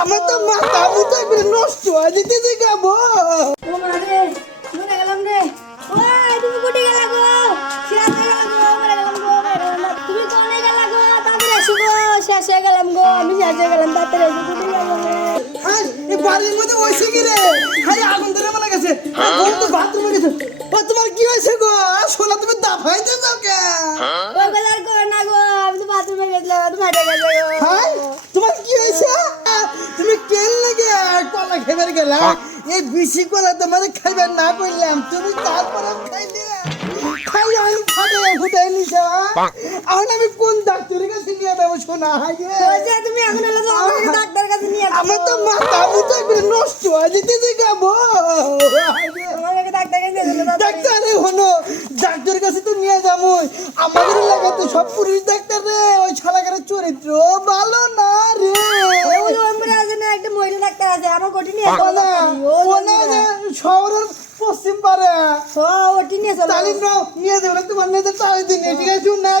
আমার তো মাথা মুথা করে নষ্ট হয়ে যেতে ও মরে গেলা গো? শেষ হয়ে গো মরে গেলাম গো। মরে গেলা গো? হয়ে গো আমি শেষ হয়ে গেলাম তাড়াতাড়ি রে হ্যাঁ এই বাড়ির মধ্যে ওইসে কি রে? হ্যাঁ আগুন ধরে মারা গেছে। হ্যাঁ, বউ তো বাথরুমে গেছে। ও তোমার কি হয়েছে গো? শোনা তুমি দাফাইতে যাও কে? ওই বেলার করে না গো আমি তো বাথরুমে গেছিলাম তুমি হাঁটে গেছো খেবার গেলা এই বেশি কলা তোমার খাইবার না করলাম তুমি তারপরে খাইলে খাই আমি ফাটে ফুটাই নিছে এখন আমি কোন ডাক্তারের কাছে নিয়ে যাব শোনা হাই তুমি এখন হলো তো আমাকে ডাক্তার কাছে নিয়ে আমার তো মাথা মুথা করে নষ্ট হয়ে যেতে যাব। আমাকে ডাক্তার হলো ডাক্তারের কাছে তো নিয়ে যাব আমাদের এলাকায় সব পুরুষ ডাক্তার না একটা আছে আমার গটি নিয়ে ওনা ওনা যে শহরের পশ্চিম পারে। ও ওটি নিয়ে চলো। নাও নিয়ে দেবো না তোমার নিয়ে তালি দিন ঠিক আছে না